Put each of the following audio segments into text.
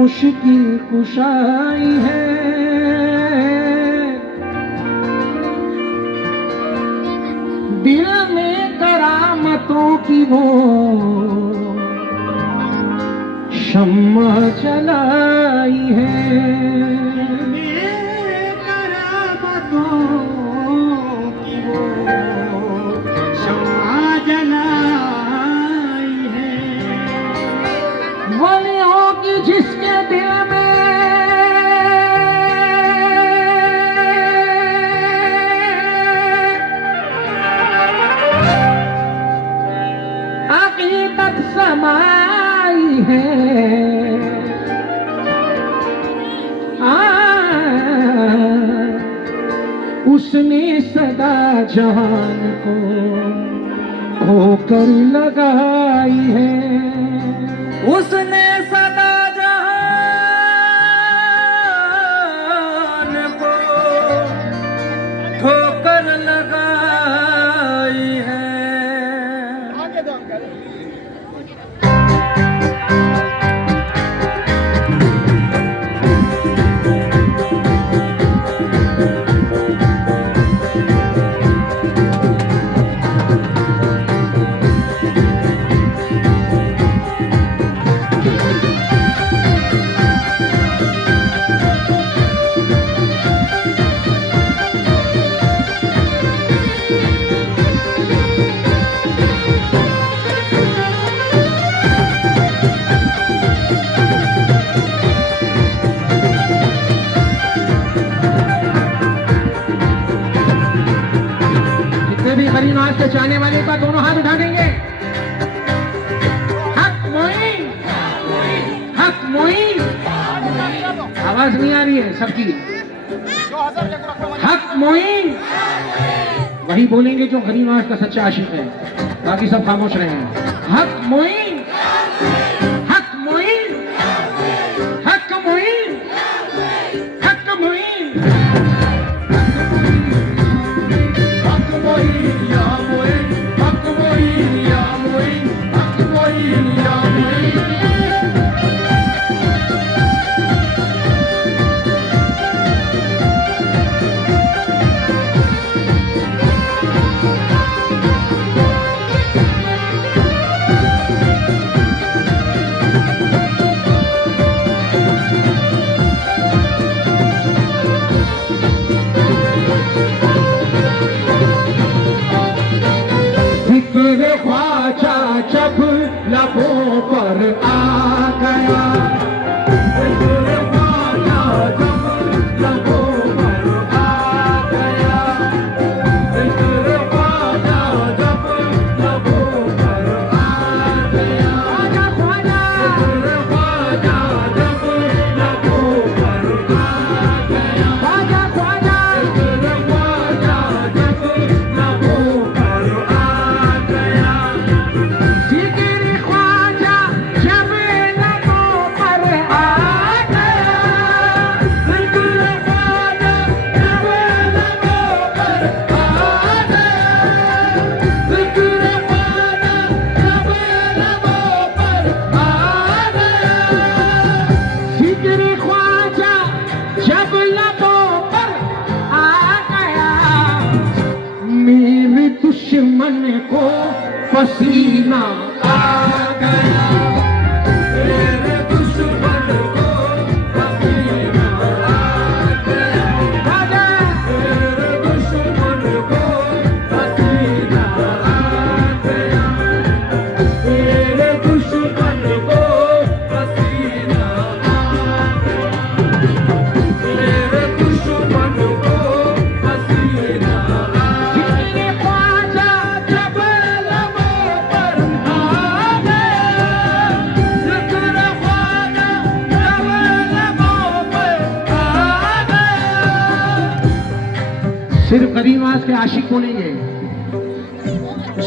मुश्किल कुशाई है, दिल में करामतों की वो शम्मा जलाई है। करामतों की वो शम्मा जलाई है। वलियों की जिसके दिल में अक़ीदत समाई है, उसने सदा जहान को होकर लगाई है। उसने सदा जहान को ठोकर लगाई है। गरीब नाज के चाहने वाले का दोनों हाथ उठा देंगे। हक मोइन, हक मोइन। आवाज नहीं आ रही है सबकी। हक मोइन वही बोलेंगे जो गरीब नाज का सच्चा आशिक है, बाकी सब खामोश रहे हैं। हक मोइन, हक मोइन, हक मोइन, हक मोइन। जिक्र ख्वाजा जब लबों पर आ गया, जिक्र ख्वाजा जब लबों पर आ गया, जिक्र ख्वाजा जब लबों पर आ गया, जिक्र ख्वाजा जब लबों पर आ गया, जिक्र ख्वाजा जब लबों पर आ गया। दुश्मन को पसीना आ गया, तेरे दुश्मन को पसीना आ गया, तेरे दुश्मन को पसीना आ गया, तेरे दुश्मन को पसीना आ गया, तेरे दुश्मन को पसीना आ गया। सिर्फ गरीब नवाज के आशिक बोलेंगे।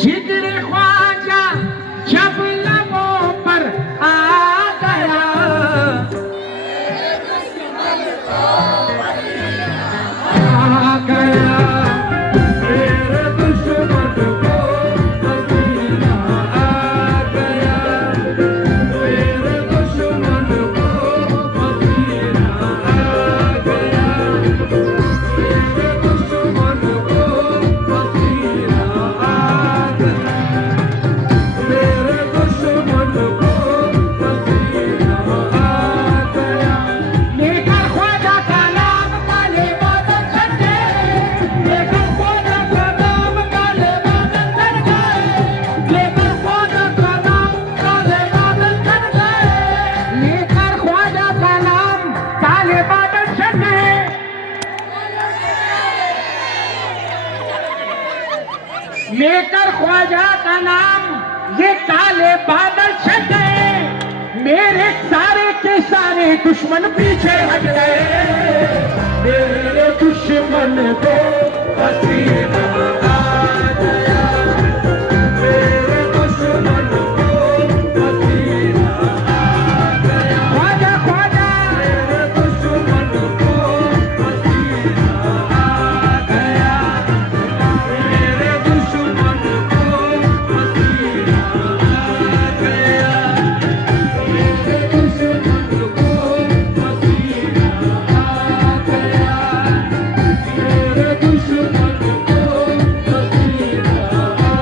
जिक्र ख्वाजा जब लबों पर आ गया, आ गया, तेरे दुश्मन को पसीना आ गया, तेरे दुश्मन को ख्वाजा का नाम ये काले बादल छट गए, मेरे सारे के सारे दुश्मन पीछे हट गए, मेरे दुश्मन को पसीना आ गया, मेरे दुश्मन को पसीना आ गया, ख्वाजा ख्वाजा मेरे दुश्मन को पसीना आ गया, मेरे दुश्मन को पसीना आ गया, मेरे दुश्मन को पसीना आ गया, मेरे दुश्मन को पसीना आ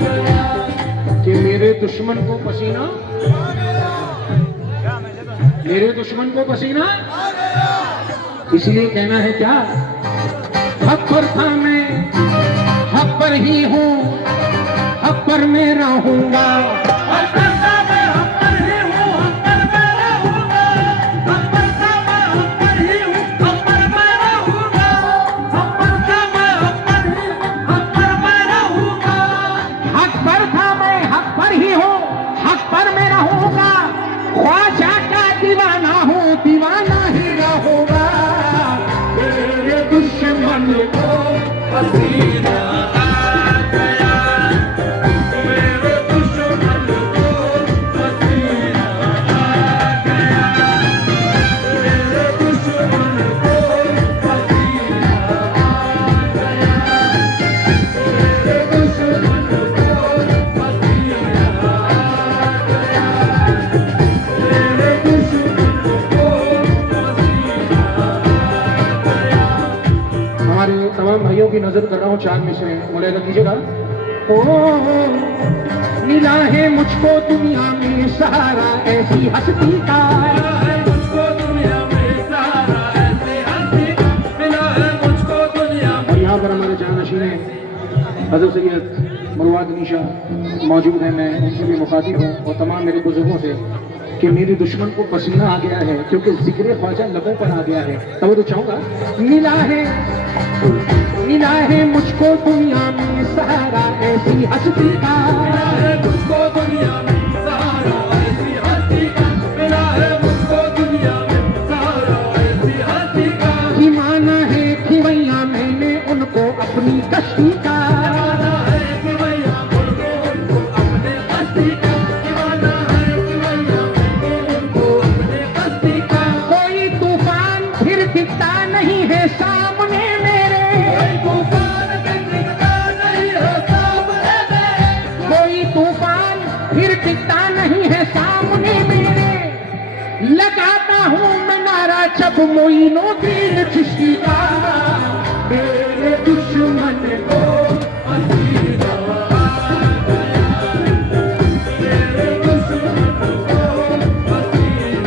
गया, कि मेरे दुश्मन को पसीना, मेरे दुश्मन को पसीना, इसलिए कहना है क्या, हक पर था मैं, हक पर ही हूँ, हक पर मैं रहूंगा, हक पर था मैं, हक पर ही हूँ, हक पर मैं रहूंगा, हक पर था मैं, हक पर ही हूँ, हक पर मैं रहूंगा, हक पर था मैं, हक पर ही हूँ, हक पर मैं रहूंगा, हक पर था मैं, हक पर ही हूँ, हक पर मैं रहूंगा, ख्वाजा का दीवाना हूँ, दीवाना ही रहूंगा, मेरे दुश्मन को पसीना आ गया, मेरे दुश्मन को पसीना आ गया, मेरे दुश्मन को पसीना आ गया, मेरे दुश्मन को पसीना आ गया, मेरे दुश्मन को पसीना आ गया। हमारे तमाम भाइयों की नजर कर रहा हूँ, चार में से मुलायदा कीजिएगा। ओ मिला है मुझको दुनिया में सहारा ऐसी हस्ती का, मिला है मुझको दुनिया में सहारा ऐसी हस्ती का, मिला है मुझको दुनिया में। और यहाँ पर हमारे जानशीन हैं हज़रत सैयद मरवाद निशा मौजूद हैं, मैं उनसे भी मुखातिब हूँ और तमाम मेरे बुजुर्गों से कि मेरे दुश्मन को पसीना आ गया है, क्योंकि जिक्र ख्वाजा लबों पर आ गया है। तब तो चाहूंगा, मिला है मुझको दुनिया में सहारा ऐसी हस्ती का, मिला है मुझको दुनिया में सहारा ऐसी हस्ती का, मिला है मुझको दुनिया में सहारा ऐसी हस्ती का, कि माना है कि भैया मैंने उनको अपनी कश्ती का, माना है कि भैया उनको अपने कश्ती का, माना है कि भैया उनको अपने कश्ती का, कोई तूफान फिर दिखता नहीं है सामने मेरे, कोई तूफान फिर दिखता नहीं है सामने मेरे, कोई तूफान फिर दिखता नहीं है सामने मेरे, लगाता हूँ मैं नारा जब मोइनुद्दीन चिश्ती का, मेरे दुश्मन को पसीना आ गया, मेरे दुश्मन को पसीना आ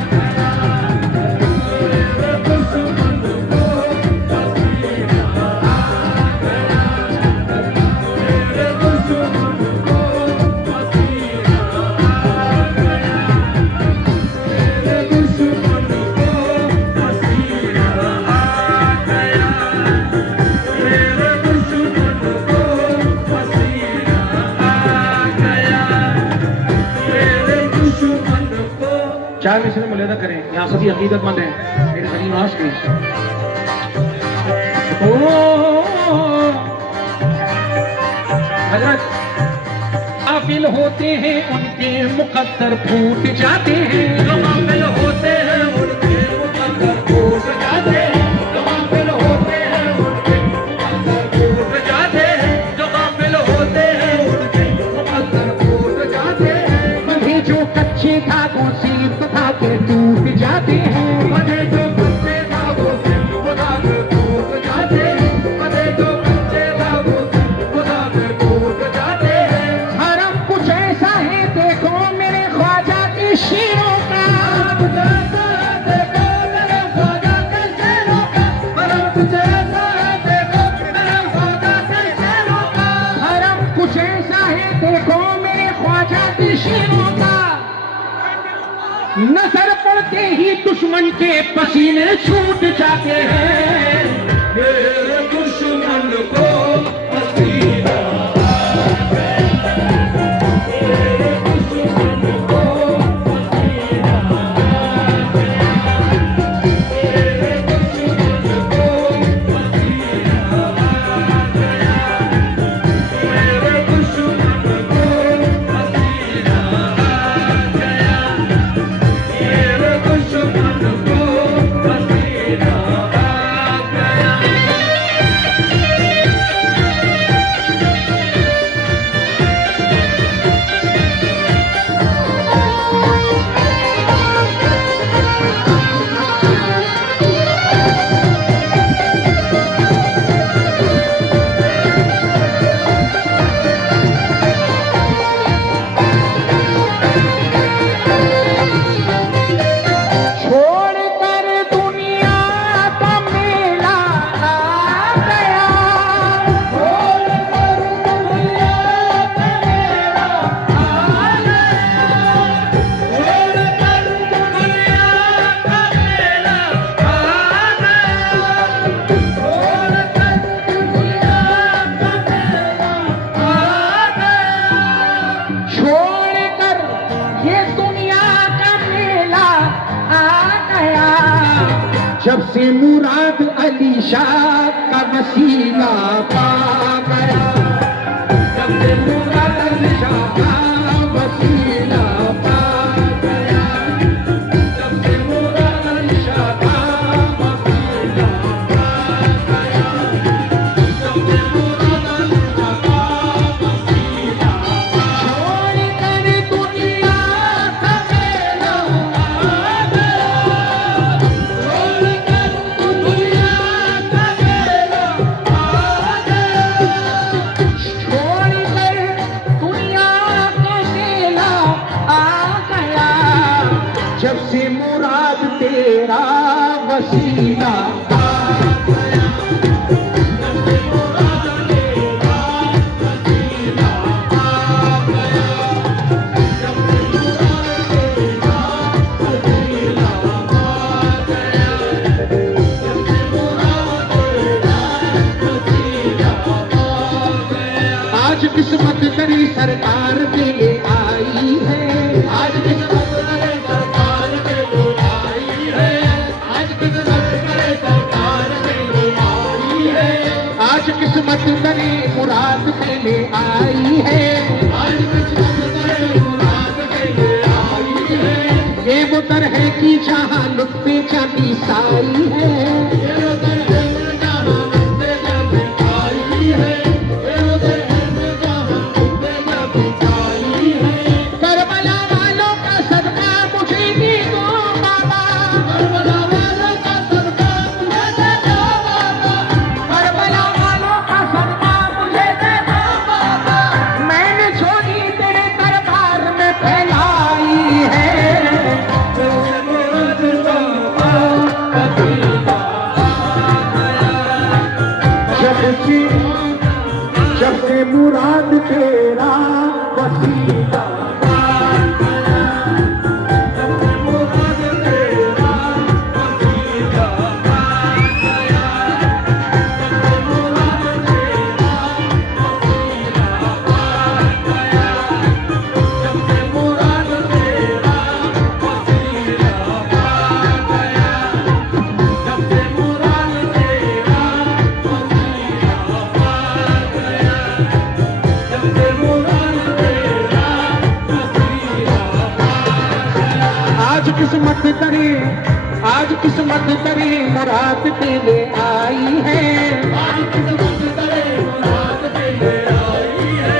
गया, मेरे दुश्मन को पसीना आ गया, मेरे दुश्मन को पसीना आ गया, मेरे दुश्मन को पसीना आ गया, मेरे दुश्मन को पसीना आ गया, मेरे दुश्मन को। चार मिसरे मुलायदा करें, यहाँ सभी अकीदतमंद हैं मेरे गरीबास के। ओ हजरत काफिल होते हैं उनके मुकद्दर फूट जाते हैं, काफिल होते हैं उनके मुकद्दर फूट जाते हैं, काफिल होते हैं उनके मुकद्दर फूट जाते हैं, जो काफिल होते हैं उनके मुकद्दर फूट जाते हैं, बंधे जो कच्चे धागों से धागे टूट जाते हैं, बंधे जो कच्चे धागों से धागे टूट जाते हैं, बंधे जो कच्चे धागों से धागे टूट जाते हैं, हरम कुछ ऐसा है देखो मेरे ख्वाजा के शेरों का, कुछ ऐसा है देखो मेरे ख्वाजा के शेरों का, हरम कुछ ऐसा है देखो मेरे ख्वाजा के शेरों का, हरम कुछ ऐसा है देखो मेरे ख्वाजा के शेरों का, नजर पड़ते ही दुश्मन के पसीने छूट जाते हैं, मेरे दुश्मन को पसीना से मुराद अली शाह का वसीला पा गया, जब से मुराद अली शाह का वसीला पा गया, जब से मुराद अली शाह का वसीला पा गया, जब से मुराद अली शाह का वसीला पा गया। छोड़ कर दुनिया का मेला आ गया, छोड़ कर दुनिया का मेला आ गया, छोड़ कर दुनिया का मेला आ गया, जब से मुराद तेरा वसीला आ गया, जब से मुराद तेरा वसीला आ गया, जब से मुराद तेरा वसीला आ गया, जब से मुराद तेरा वसीला आ गया। आज किस्मत तेरी सरकार के लिए आई है, आज किस्मत तेरी सरकार के लिए आई है, आज किस्मत तेरी सरकार के लिए आई है, आज किस्मत तेरी मुराद के लिए आई है, आज किस्मत तेरी मुराद के लिए आई है। ये वो दर है कि जहाँ लुत्फे चांदी साई है, ये वो दर है कि जहाँ लुत्फे चांदी साई है, ये वो दर है कि जहाँ लुत्फे चांदी साई है। करबला वालों का सदका मुझे दे दो बाबा, करबला वालों का सदका मुझे दे दो बाबा, करबला वालों का सदका मुझे दे दो बाबा, मैंने झोली तेरे दरबार में फैलाई है। जब से मुराद तेरा वसीला आ गया, जब से मुराद तेरा वसीला आ गया, जब से मुराद तेरा वसीला आ गया, जब से मुराद तेरा वसीला आ गया, जब से मुराद तेरा वसीला आ गया, जब से मुराद तेरा वसीला आ गया। आज किस्मत तेरी, आज किस्मत तेरी मुराद तेरे आई है, आज किस्मत तेरी मुराद तेरे आई है।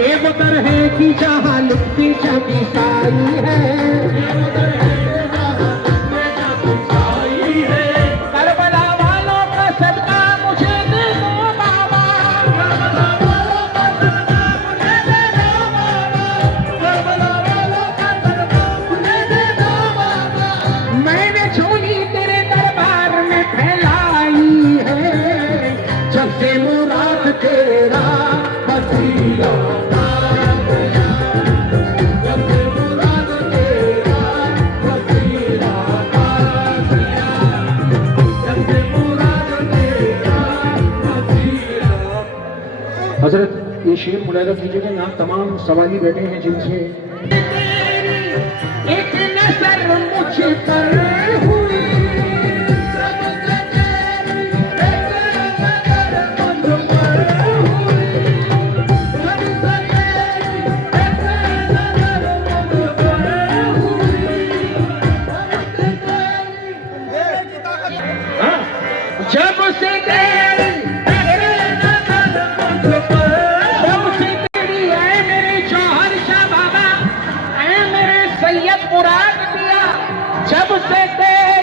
ये वो दर है कि जहाँ लुत्फे चांदी साई है, ये वो दर है कि जहाँ लुत्फे चांदी साई है। करबला वालों का सदका मुझे दे दो बाबा, करबला वालों का सदका मुझे दे दो बाबा, करबला वालों का सदका मुझे दे दो बाबा, मैंने झोली तेरे दरबार में फैलाई है। जब से मुराद तेरा वसीला आ गया, जब से मुराद तेरा वसीला आ गया, जब से मुराद तेरा वसीला। हजरत ये शेर मुलायदा कीजिएगा, यहाँ तमाम सवाली बैठे हैं जिनसे एक नजर मुझ पर हुई, सबसे तेरी एक नजर मुझ पर हुई, सबसे तेरी एक नजर मुझ पर हुई, सबसे तेरी जब से तेरी एक नजर मुझ पर, जब से तेरी ऐ मेरे जौहर शाह बाबा, ऐ मेरे सैयद मुराद दिया, जब से तेरी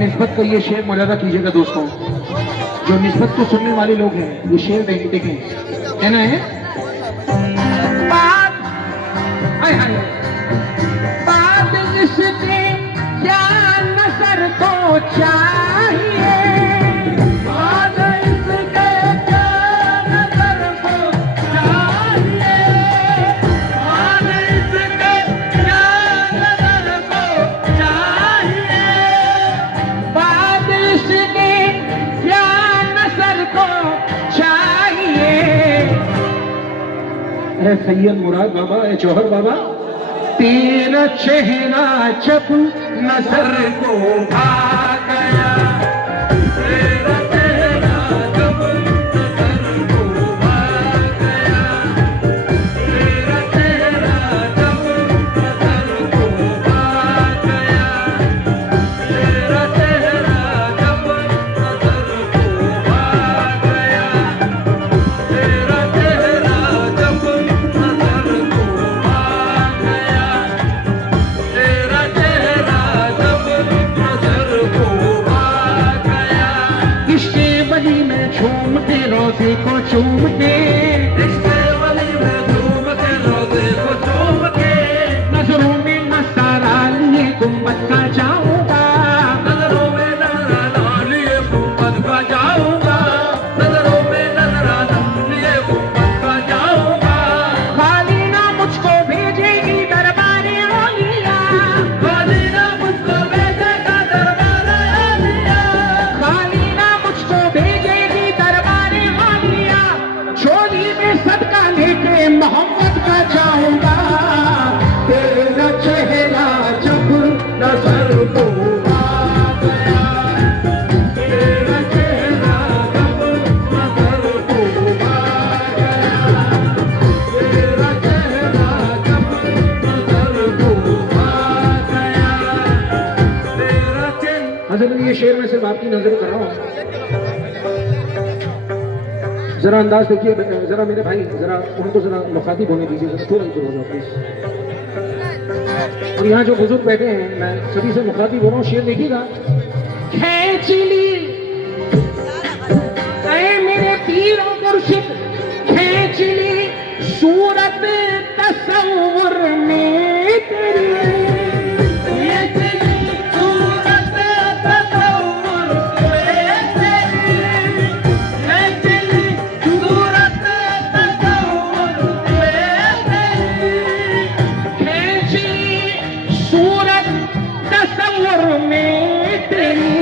निस्बत का ये शेर मुलाजा कीजिएगा दोस्तों, जो निस्बत को सुनने वाले लोग हैं ये शेर देखें, कहना है बात इसके क्या नजर को चाहिए, बात इसके क्या नजर को चाहिए, बात इसके क्या नजर को चाहिए, बात इसके क्या नजर को चाहिए। अरे सैयद मुराद बाबा, ए जौहर बाबा, तेरा चेहरा जब नजर को भा गया, तेरा चेहरा जब नजर को भा गया, तेरा चेहरा जब नजर को भा गया, तेरा चेहरा जब नजर को भा गया, तेरा चेहरा जब नजर को भा गया, तेरा चेहरा जब नजर को भा गया। इश्क़े वली में झूम के रोज़े को चूम के, इश्क़े वली में झूम के रोज़े को चूम के, नजरों में नज़ारा लिए गुंबद का जाऊंगा, नजरों में नज़ारा लिए गुंबद का जाऊंगा, नजरों में नज़ारा लिए गुंबद का जाऊंगा। खाली ना मुझको भेजेगी दरबारे औलिया, खाली ना मुझको भेजेगा दरबारे औलिया, खाली ना मुझको भेजेगी दरबारे औलिया, झोली में सदका लेके मोहम्मद का जाऊंगा, तेरा चेहरा जब नजर को भा गया, तेरा चेहरा जब नजर को भा गया, तेरा चेहरा जब नजर को भा गया, तेरा चेहरा। हज़रत ये शेर में सिर्फ आपकी नजर कर रहा हूँ, जरा अंदाज देखिए, जरा मेरे भाई जरा उनको जरा मुखातिब होने दीजिए, जरा थोड़ा नीचे हो जाओ प्लीज। और यहाँ जो बुजुर्ग बैठे हैं मैं सभी से मुखातिब हो रहा हूँ, शेर देखिएगा। खेचली मेरे पीरों मुर्शिद, खेचली सूरत तस्वुर में तेरी, खेचली सूरत तस्वुर में तेरी, खेचली सूरत तस्वुर में तेरी, खेचली सूरत तस्वुर में तेरी।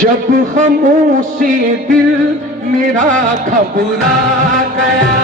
जब खामोशी दिल मेरा घबरा गया,